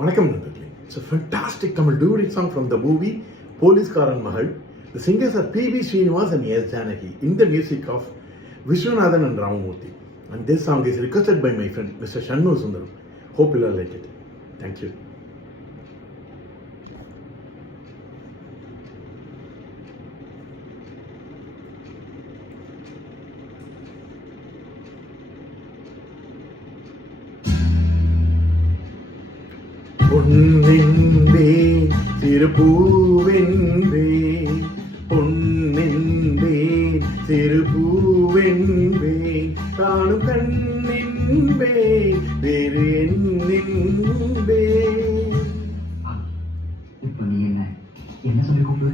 வணக்கம் நண்பர்களே. It's a fantastic Tamil duet song from the movie Poliskaran Mahal. The singers are P.B. Srinivas and S. Janaki in the music of Vishwanathan and Ramamurthy. And this song is requested by my friend Mr. Shannu Sundaram. Hope you all like it. Thank you. பொன்னென்பே சிறுபூவென்பே பொன்னென்பே சிறுபூவென்பே காணும் கண்ணென்பே வேறு என்னென்பே. இப்போ நீ என்ன சொல்லி கூப்பிடு?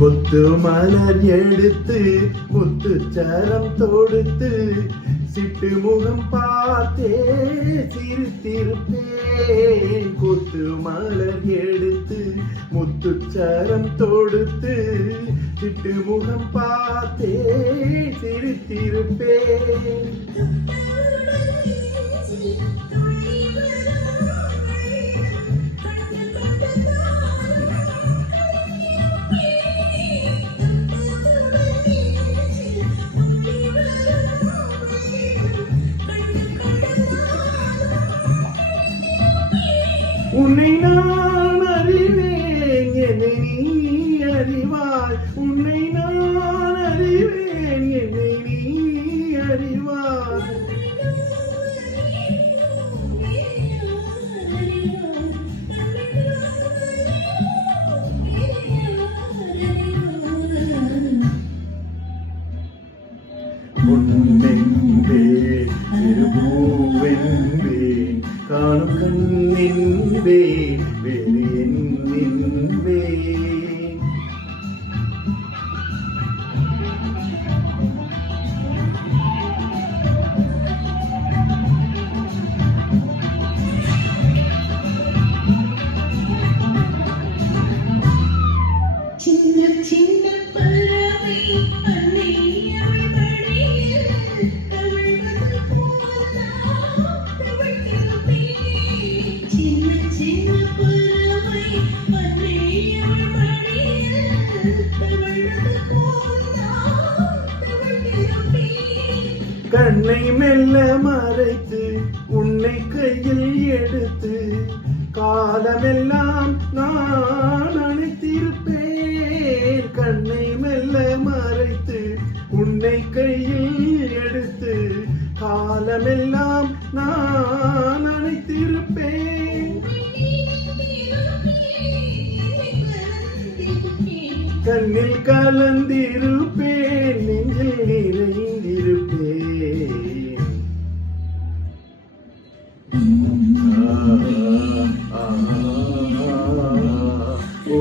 கொத்து மலர் எடுத்து முத்துச்சரம் தொடுத்து சிட்டு முகம் பார்த்தே சிரித்திருப்பேன். கொத்து மலர் எடுத்து முத்துச்சரம் தொடுத்து சிட்டு முகம் பார்த்தே சிரித்திருப்பேன். உன்னை நான் அறிவேன் என்னை நீ அறிவாய். உன்னை நான் அறிவேன் என்னை நீ அறிவாய். பொன்னென்பே திருபூவென்பே காணும் கண்ணென்பே வேறு என்னென்பே. கண்ணை மெல்ல மறைத்து உன்னை கையில் எடுத்து காலமெல்லாம் நான் அணைத்திருப்பேன். கண்ணை மெல்ல மறைத்து உன்னை கையில் எடுத்து காலமெல்லாம் நான் அணைத்திருப்பேன். கண்ணில் கலந்திருப்பேன் நெஞ்சில் நிறைந்திருப்பேன். ஓ